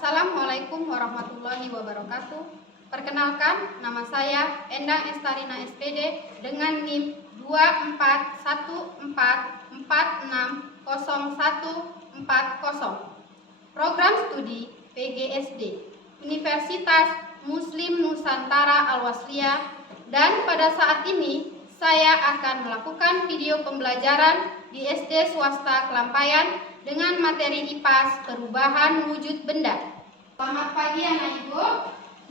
Assalamualaikum warahmatullahi wabarakatuh. Perkenalkan, nama saya Endang Estarina SPD dengan NIM 2414646040. Program studi PGSD Universitas Muslim Nusantara Al-Wasliyah, dan pada saat ini saya akan melakukan video pembelajaran di SD swasta Kelampayan dengan materi IPAS perubahan wujud benda. Selamat pagi anak ibu.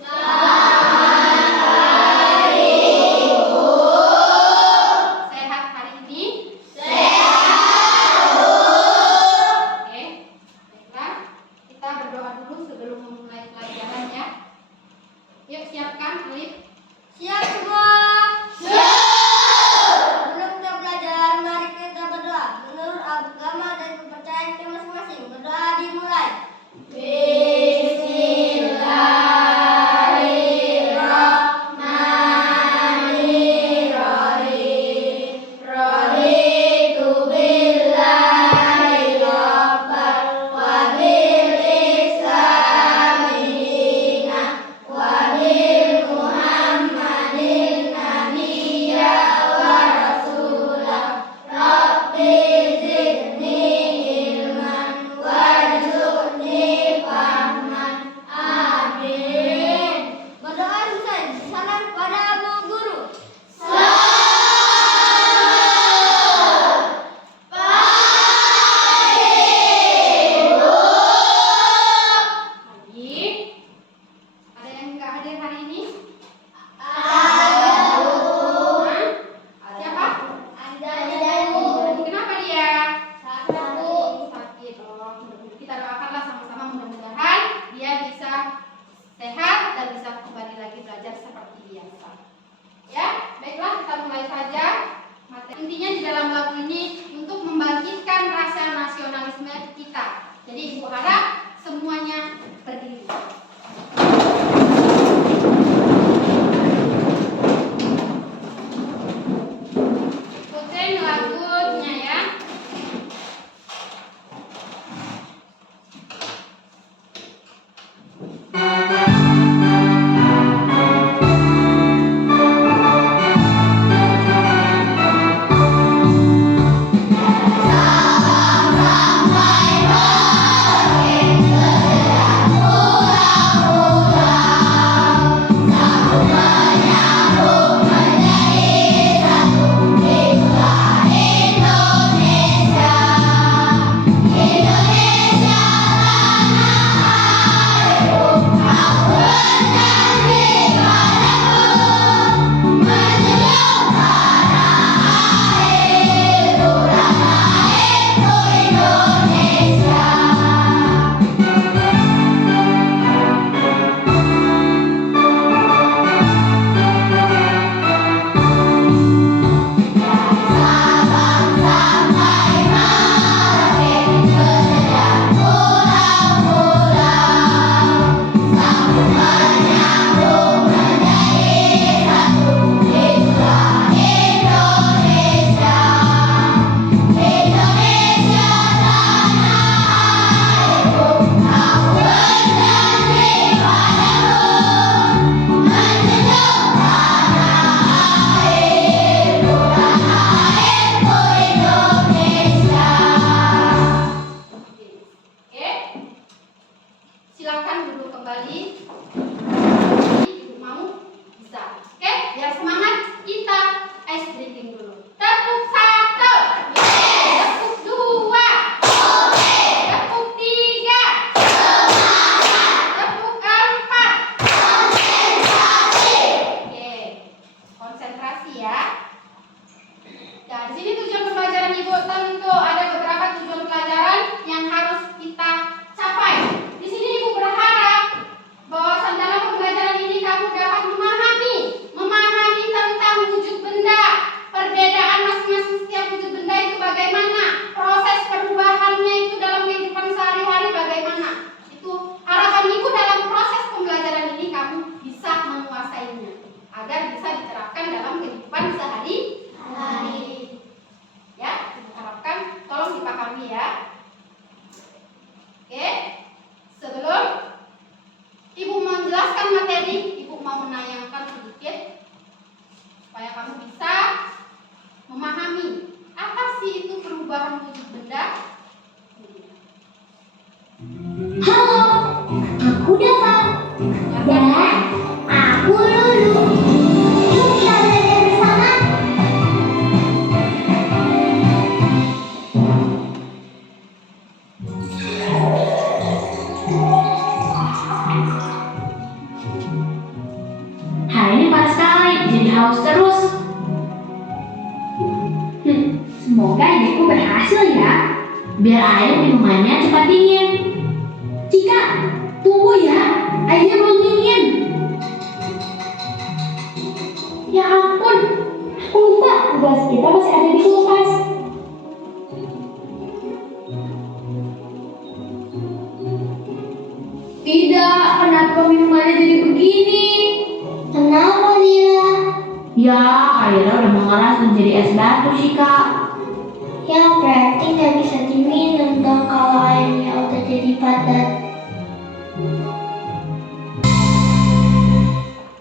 Selamat pagi ibu. Sehat hari ini? Sehat bu. Oke, baiklah. Kita berdoa dulu sebelum memulai pelajaran ya. Yuk siapkan Alif. Siap semua. Sebelum kita belajar, mari kita berdoa. Menurut agama dan kepercayaan kita masing-masing, berdoa dimulai. Sehat dan bisa kembali lagi belajar seperti biasa. Ya, baiklah kita mulai saja. Intinya di dalam lagu ini untuk membangkitkan rasa nasionalisme kita. Jadi ibu harap semuanya berdiri. Ikutin lagunya ya. perubahan wujud benda? Halo, aku datang. Dan aku Lulu. Yuk kita belajar bersama. Hari ini panas sekali, jadi haus terus. Semoga idekku berhasil ya, biar air minumannya cepat dingin. Cika, tunggu ya, airnya belum dingin. Ya ampun, aku lupa gelas kita masih ada di kulkas. Tidak, kenapa minumannya jadi begini? Kenapa dia? Ya, airnya udah mengeras menjadi es batu sih kak. Ya berarti nggak bisa diminum dong kalau airnya udah jadi padat.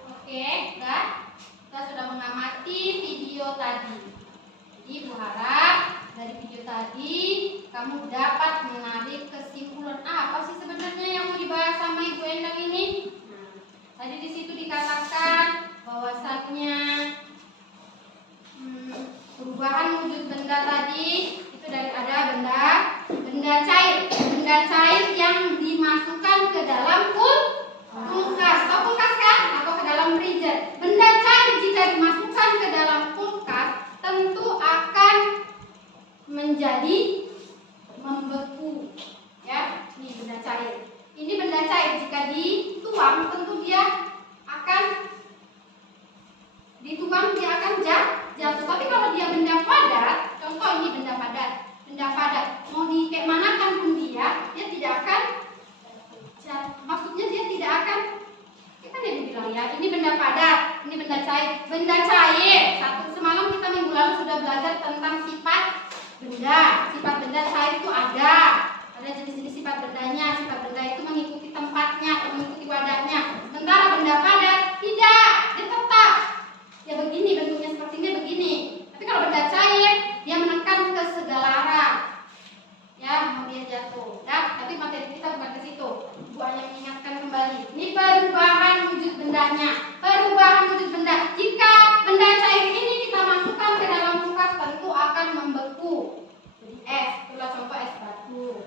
Oke, udah. Kita sudah mengamati video tadi. Jadi Bu harap dari video tadi kamu dapat menarik kesimpulan apa sih sebenarnya yang mau dibahas sama Ibu Endang ini? Nah, tadi di situ dikatakan bahwasannya perubahan wujud benda tadi itu dari ada benda cair yang dimasukkan ke dalam kulkas. Atau kulkas kan? Atau ke dalam freezer. Benda cair jika dimasukkan ke dalam kulkas tentu akan menjadi membeku. Ya, ini benda cair. Ini benda cair jika dituang tentu dia akan jatuh. Tapi kalau dia benda padat, contoh ini benda padat, mau di kayak manakan pun dia tidak akan jatuh. Maksudnya dia tidak akan, kita bilang ya, ini benda padat, ini benda cair. Semalam kita minggu lalu sudah belajar tentang sifat benda. Sifat benda cair itu ada jenis-jenis sifat bendanya. Sifat benda itu mengikuti tempatnya atau mengikuti wadahnya. Sementara benda padat tidak, dia tetap ya begini, bentuknya seperti ini begini. Tapi kalau benda cair dia menekan ke segala arah, ya mau dia jatuh. Tapi materi kita bukan ke situ. Bu hanya mengingatkan kembali. Ini perubahan wujud bendanya. Perubahan wujud benda. Jika benda cair ini kita masukkan ke dalam kulkas tentu akan membeku. Jadi es, itulah contoh es batu.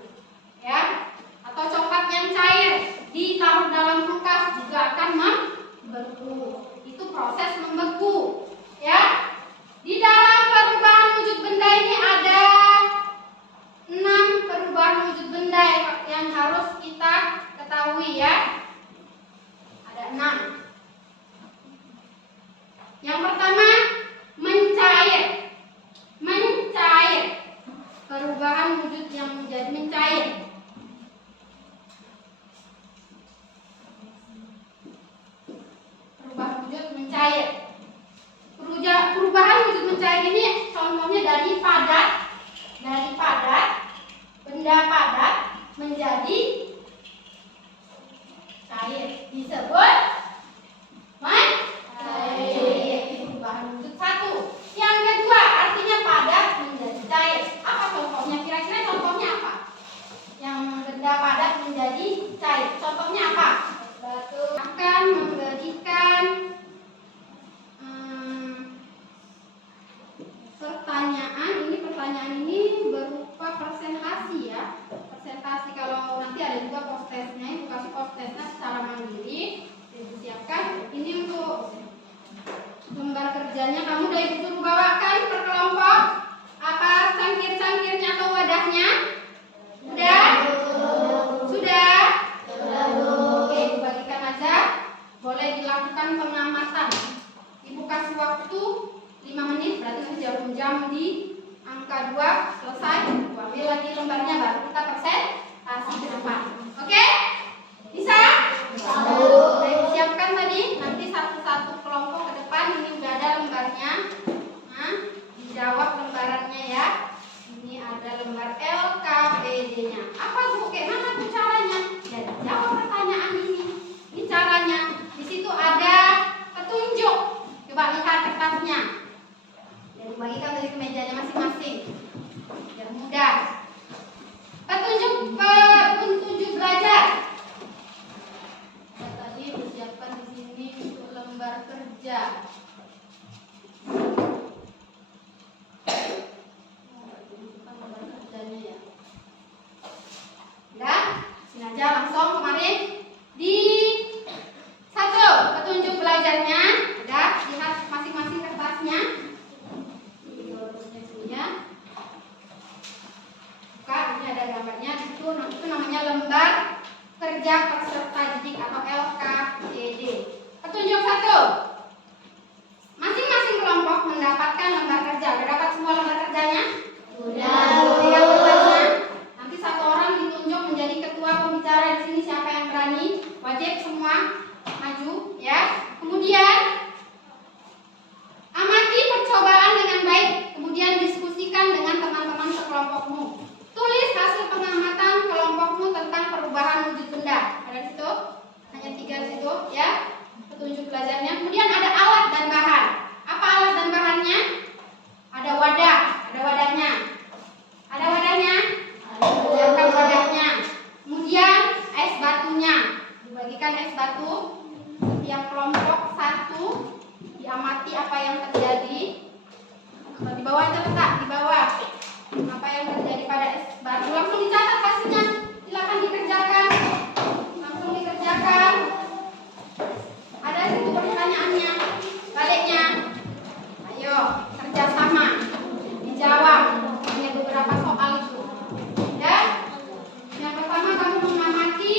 Ya, atau coklat yang cair ditaruh dalam kulkas juga akan membeku. Itu proses membeku. Ya, di dalam perubahan wujud benda ini ada 6 perubahan wujud benda yang harus kita ketahui ya. Ada 6. Yang pertama, mencair. Perubahan wujud yang menjadi mencair. Perubahan wujud mencair. Perubahan wujud mencair ini contohnya dari padat, benda padat menjadi cair. Disebut mencair. Perubahan wujud 1. Yang kedua, artinya padat menjadi cair. Apa contohnya? Kira-kira contohnya apa? Yang benda padat menjadi cair. Contohnya apa? Batu akan memberikan pertanyaan ini berupa presentasi ya. Presentasi, kalau nanti ada juga post-testnya, Ibu kasih post-testnya secara mandiri. Ibu siapkan. Ini untuk lembar kerjanya, kamu udah Ibu suruh bawakan per kelompok. Apa cangkir-cangkirnya atau wadahnya? Sudah? Oke, Ibu bagikan aja. Boleh dilakukan pengamatan. Ibu kasih waktu 5 menit, berarti nanti jarum jam di angka 2 selesai. Ibu ambil lagi lembarnya, baru kita presentasi ke depan. Oke? Bisa? Sudah Ibu siapkan tadi. Nanti satu-satu kelompok ke depan. Ini udah ada lembarnya. Nah, dijawab lembarannya ya. Ini ada lembar LKPD-nya. Apa Bu? Kayak mana tuh caranya? Ya, jawab pertanyaan ini. Ini caranya. Di situ ada petunjuk. Coba lihat kertasnya. Dan bagikan dari mejanya masing-masing. Biar mudah. Petunjuk belajar. Saya tadi persiapkan di sini untuk lembar kerja. Lembar kerjanya ya. Udah, sini aja langsung kemarin di satu petunjuk belajarnya. Udah, lihat masing-masing kertasnya. Buka, ini ada gambarnya di situ. Itu namanya lembar kerja peserta didik atau LKPD. Petunjuk satu. Masing-masing kelompok mendapatkan lembar kerja. Udah dapat semua lembar kerjanya? Sudah. Lihat kertasnya. Nanti satu orang ditunjuk menjadi ketua pembicara di sini. Siapa yang berani? Wajib semua maju, ya. Kemudian amati percobaan dengan baik. Kemudian diskusikan dengan teman-teman sekelompokmu. Tulis hasil pengamatan kelompokmu tentang perubahan wujud benda. Ada di situ? Hanya 3 di situ, ya. Petunjuk belajarnya. Kemudian ada alat dan bahan. Apa alat dan bahannya? Ada wadah, ada wadahnya. Ada wadahnya? Siapkan wadahnya. Kemudian es batunya. Dibagikan es batu. Setiap kelompok satu. Diamati apa yang terjadi. Di bawah aja letak, di bawah. Apa yang terjadi pada es batu. Langsung dicatat hasilnya. Silakan dikerjakan. Langsung dikerjakan. Ada situ pertanyaannya. Baliknya. Ayo, kerjasama. Dijawab. Hanya beberapa soal itu. Ya. Yang pertama kamu mengamati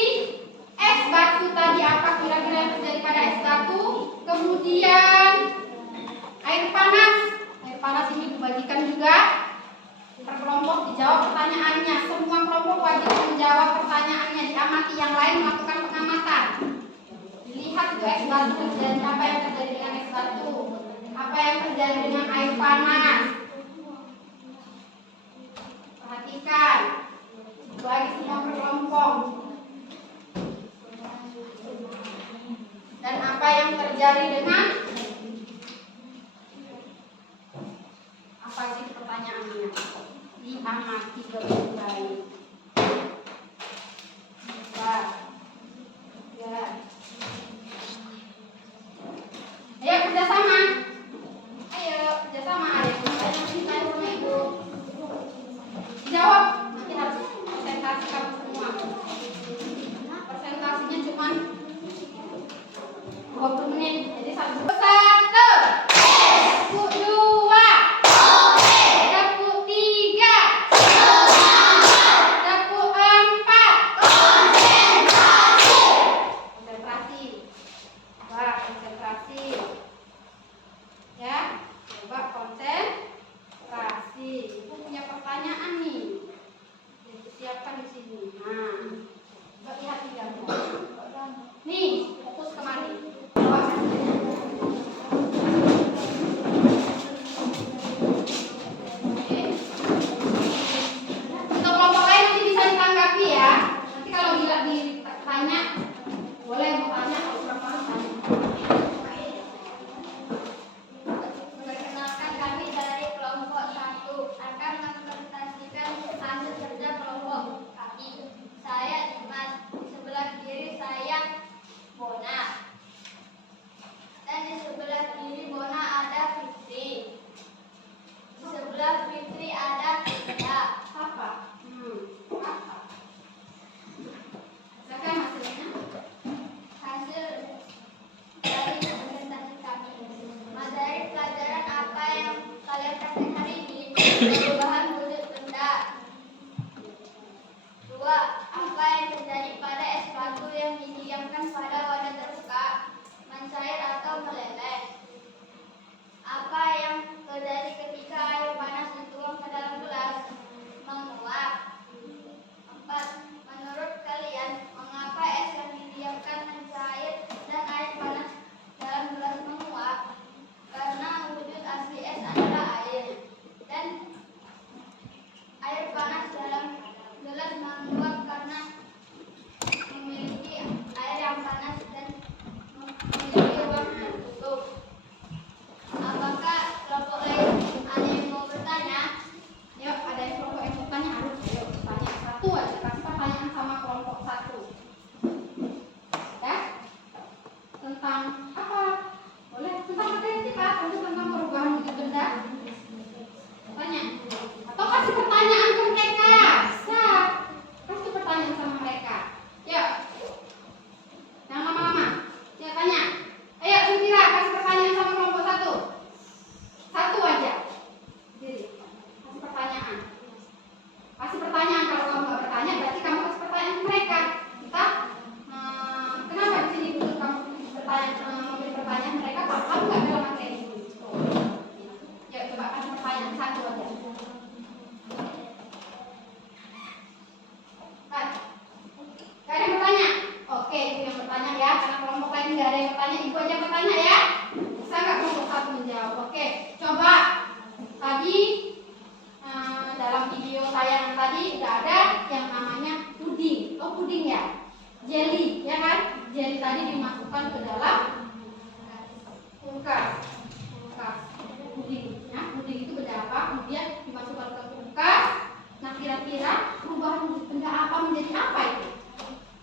es batu tadi, apa kira-kira yang terjadi pada es batu. Kemudian air panas. Air panas ini dibagikan juga per kelompok, dijawab pertanyaannya. Semua kelompok wajib menjawab pertanyaannya. Diamati, yang lain melakukan pengamatan. Dilihat itu es batu terjadi, apa yang terjadi dengan es batu, apa yang terjadi dengan air panas. Perhatikan, bagi semua per kelompok. Dan apa yang terjadi dengan apa sih pertanyaannya? Diamati baik-baik. Ya. Ayo kerjasama. Ayo kerjasama. Ayo tanya sama ibu. Dijawab. Nanti harus presentasi kamu semua. Presentasinya cuma 20 menit. Jadi satu. Tepuk 2. Tepuk 3. tadi dalam video saya yang tadi udah ada yang namanya puding. Oh, puding ya? Jelly, ya kan? Jelly tadi dimasukkan ke dalam kulkas. Puding. Nah, puding itu benda apa? Kemudian dimasukkan ke kulkas. Nah, kira-kira perubahan wujud benda apa menjadi apa itu?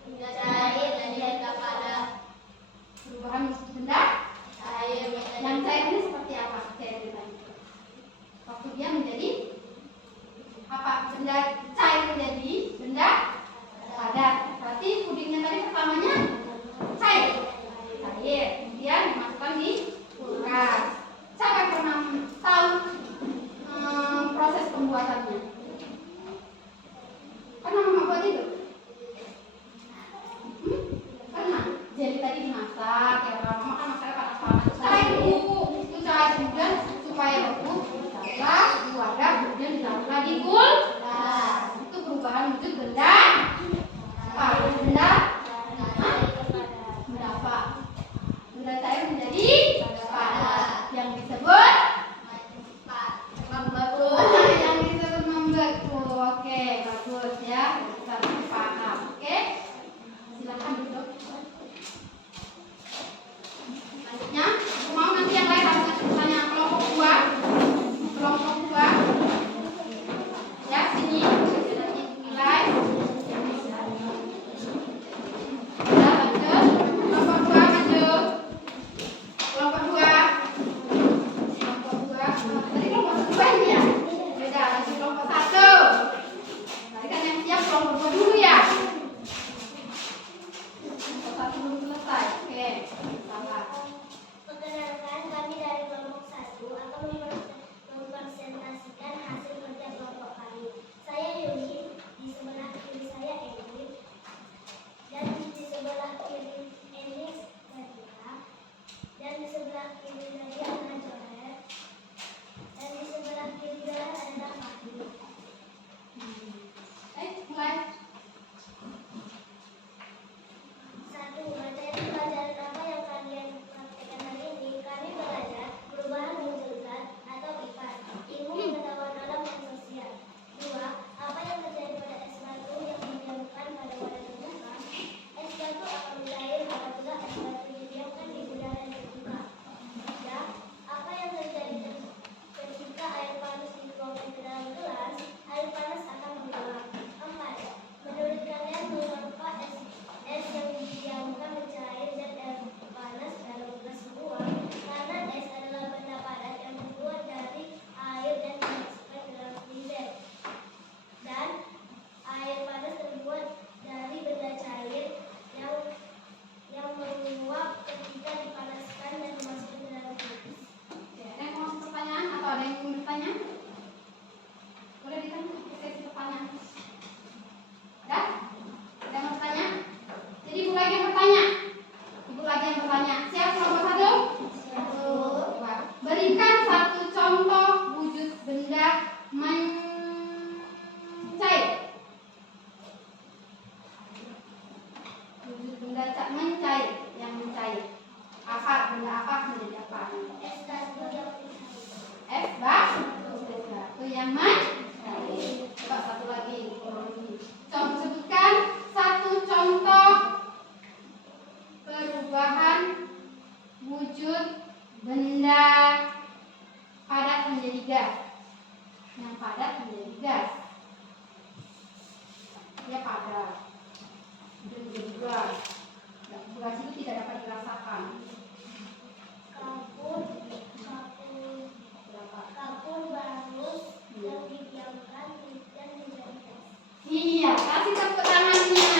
Benda cair dan jadi padat. Perubahan wujud benda Cair yang cair ini seperti apa? Cair tadi. Waktu dia menjadi apa? Benda cair menjadi benda padat. Berarti pudingnya tadi pertamanya cair. Kemudian dimasukkan di kulkas. Siapa yang pernah tahu proses pembuatannya? Pernah mama buat itu? Pernah. Jadi tadi dimasak, ya mama kan masaknya panas-panas. Cair dulu, itu cair kemudian supaya beku. Ditaruhlah di wadah, kemudian ditaruhlah di kulkas. Itu perubahan wujud benda apa? Benda apa? Benda cair menjadi padat yang disebut yang disebut membeku. Oke, bagus ya. Kita paham. Oke, silakan duduk. Selanjutnya, aku mau nanti yang lain harus tanya kelompok 2. Kelompok 2. Ya, sini. Nilai. Ya, lanjut. Kelompok 2 lanjut. Kelompok 2. Kelompok 2. Tadi kelompok 2 ini ya? Beda, lanjut kelompok 1. Tadi kan yang siap kelompok 2 dulu ya? Kelompok 1 belum selesai. Oke, salah. Perkenalkan, kami dari kelompok 1 akan mempresentasikan hasil kerja kelompok kami. Saya Yuni, di sebelah kiri saya Edwin, dan di sebelah kiri Enis Nadia, dan di sebelah kiri Nadia ada Joret, dan di sebelah kiri Joret ada Fahmi. Mulai. 1. Materi pelajaran apa yang kalian praktekkan hari ini? Kami belajar perubahan wujud zat atau ikan, ilmu pengetahuan alam dan sosial. 2. Apa yang terjadi pada es batu yang didiamkan pada wadah terbuka? Es batu akan mencair apabila es batu didiamkan di udara yang terbuka. 3. Apa yang terjadi ketika air panas dituangkan ke dalam gelas? Air panas akan menggelar. 4. Menurut kalian mengapa es yang didiamkan mencair dan air panas dalam gelas semua? Karena es adalah benda padat yang terbuat dari air dan dimasukkan ke dalam freezer. Dan air panas terbuat dari benda cair yang menguap ketika dipanaskan dan dimasukkan ke dalam kulkas. Oke, ada yang mau pertanyaan atau ada yang ingin bertanya? Boleh ditanya sesi pertanyaan. Ada? Ada yang mau bertanya? Jadi ibu lagi yang bertanya. Ibu lagi yang bertanya. Siap kelompok 1? Berikan satu contoh wujud benda mencair. Wujud benda mencair, yang mencair. Apa? Benda apa menjadi apa? Es batu yang Es batu yang mencair. Coba satu lagi. Coba sebutkan satu contoh perubahan wujud benda padat menjadi gas. Yang padat menjadi gas. Dia padat. Kemudian menjadi gas. Gas itu tidak dapat dirasakan. kapur bagus yang didiamkan dan menjadi es. Iya, kasih tepuk tangannya.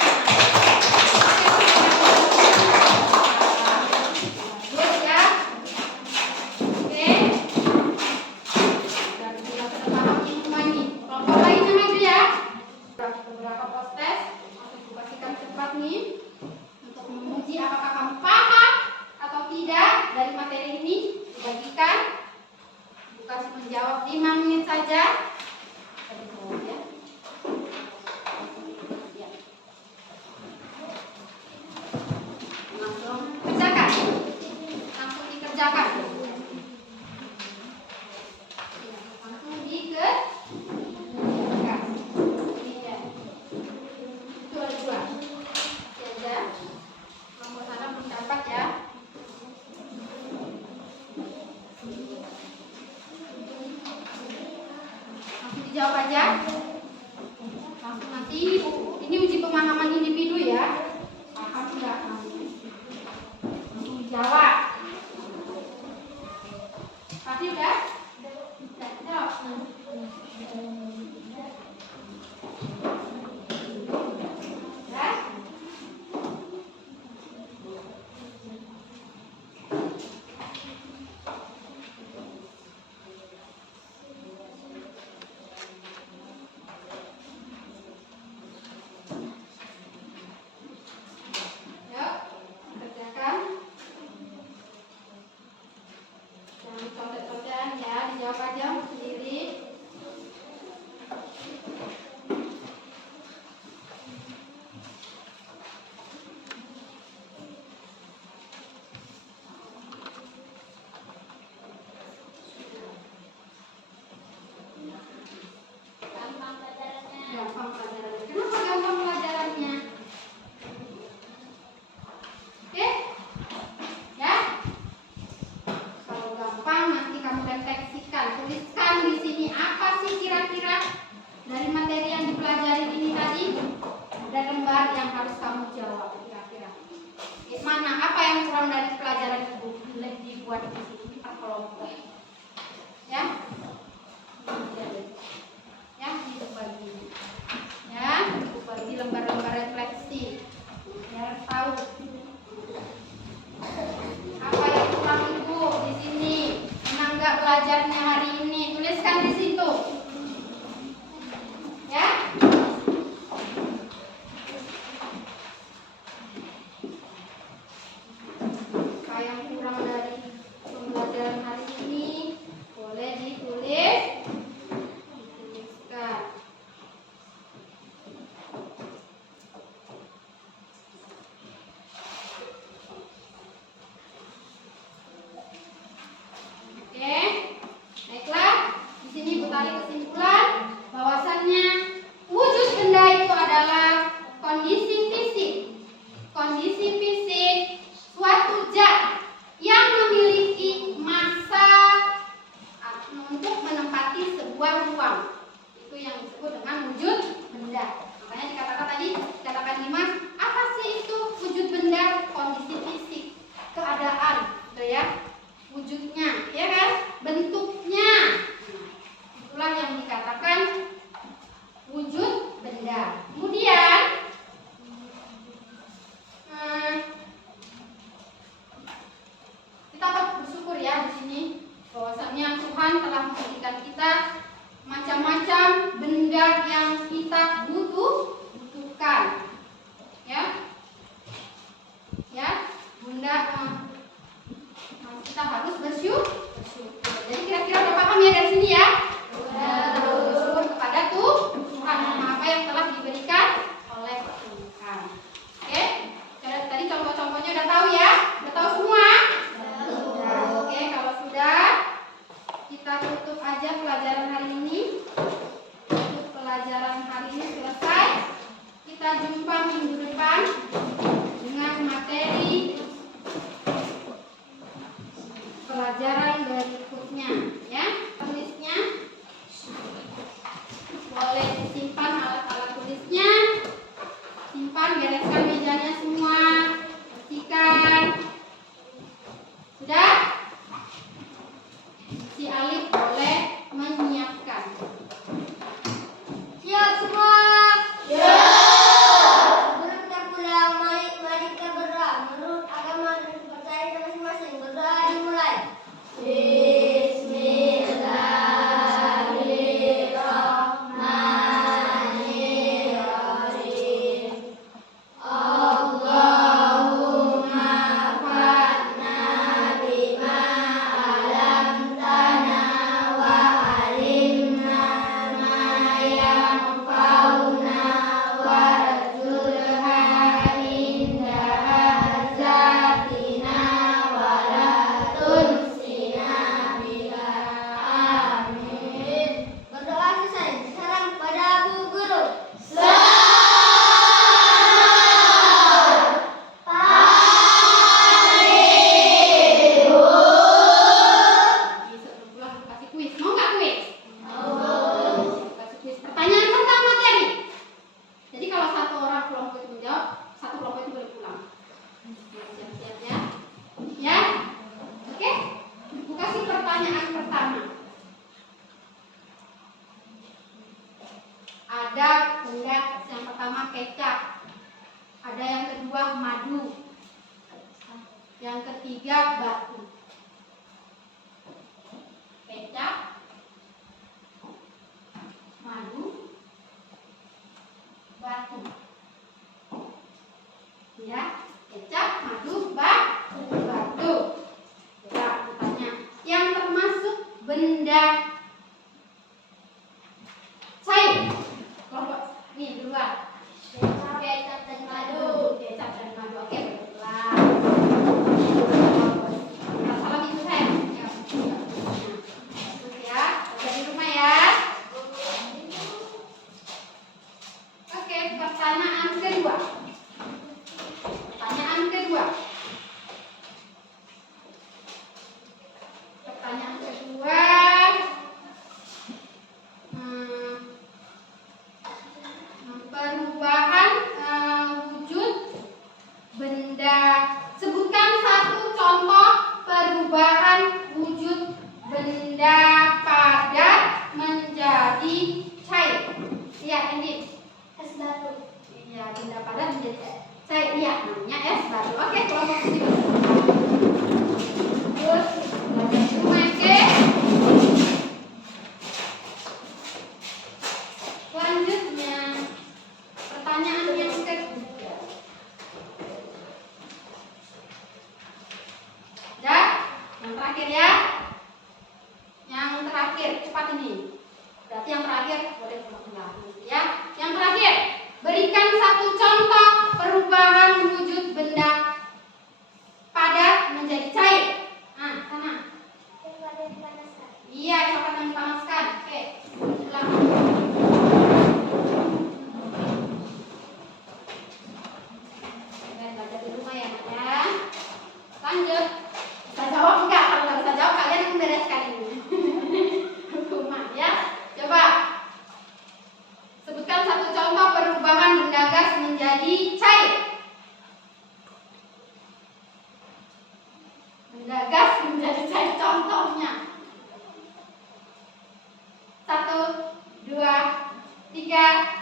Bagus ya. Oke. Dan sudah paham semua ini. Kelompok lainnya maju ya. Beberapa proses harus kasihkan cepat nih untuk menguji apakah Dijawab aja. Langsung nanti ini uji pemahaman individu ya. Paham nggak kamu? Langsung dijawab. Pasti udah? Udah jawab. Udah? Yuk, kerjakan. Jangan contek-contekan ya, dijawab aja sendiri. Gampang pelajarannya. Gampang pelajarannya. Kenapa gampang pelajarannya? Oke? Ya? Kalau gampang nanti kamu refleksikan, tuliskan di sini apa sih kira-kira dari materi yang dipelajari ini tadi. Ada lembar yang harus kamu jawab kira-kira. Mana apa yang kurang dari pelajaran ibu? Boleh dibuat di sini per kelompok. Ya? Ya, dibagi. Ya, dibagi lembar-lembar refleksi. Biar tahu apa yang kurang ibu di sini. Senang nggak belajarnya hari ini? Tuliskan di situ. Ya. Apa yang kurang dari pembelajaran hari ini boleh ditulis. Dituliskan. Oke, baiklah. Di sini Ibu tarik kesimpulan bahwasannya wujud benda itu adalah kondisi fisik. Kondisi fisik suatu zat yang memiliki massa untuk menempati sebuah ruang. Itu yang disebut dengan wujud benda. Makanya dikatakan tadi, dikatakan Dimas, apa sih itu wujud benda? Kondisi fisik, keadaan, gitu ya. Wujudnya, ya kan? Bentuknya. Itulah yang dikatakan wujud benda. Kemudian kita bersyukur ya di sini bahwasannya Tuhan telah memberikan kita macam-macam benda yang kita butuhkan. Ya. Ya, benda kita harus bersyukur. Jadi kira-kira udah paham ya dari sini ya? Kita harus bersyukur kepada Tuhan apa yang telah diberikan oleh Tuhan. Oke? Tadi contoh-contohnya udah tahu ya? Udah tahu semua? Sudah. Oke, kalau sudah kita tutup aja pelajaran hari ini. Tutup pelajaran hari ini selesai. Kita jumpa minggu depan dengan materi pelajaran berikutnya, ya. Tulisnya boleh disimpan, alat-alat tulisnya simpan, bereskan mejanya semua, bersihkan. Sudah? Si Alif boleh menyiapkan. Siap semua. Sebelum kita pulang, mari kita berdoa menurut agama dan kepercayaan kita masing-masing. Berdoa dimulai. Bismillahirrahmanirrahim. ya. Yang pertama kecap. Ada yang kedua madu. Yang ketiga batu. Kecap, madu, batu. Ya, kecap, madu, batu. Ya, ditanya. Yang termasuk benda cair. Kelompok nih duluan. Kecap dan madu. Kecap dan madu. Oke, baiklah. Nah, salam itu saya. Ya. Terus ya, udah di rumah ya. Oke, pertanyaan kedua. Pertanyaan kedua. Pertanyaan kedua. Perubahan wujud benda. Sebutkan satu contoh perubahan wujud benda padat menjadi cair. Iya, ini Es batu. iya, benda padat menjadi cair. Iya, namanya es batu. Oke, kelompok ini. Terus belajar di rumah, oke? Selanjutnya, pertanyaan yang ketiga. Dan yang terakhir ya. Yang terakhir, cepat ini. Berarti yang terakhir boleh pulang ya. Yang terakhir, berikan satu contoh perubahan wujud benda padat menjadi cair. Nah, sana. Coklat yang dipanaskan. Iya, coklat yang dipanaskan. Oke, ulang. Belajar di rumah ya, Nak, ya. Lanjut. Bisa jawab enggak? Kalau nggak bisa jawab, kalian yang bereskan ini. Rumah ya. Coba. Sebutkan satu contoh perubahan benda gas menjadi cair. Benda gas menjadi cair, contohnya. 1, 2, 3,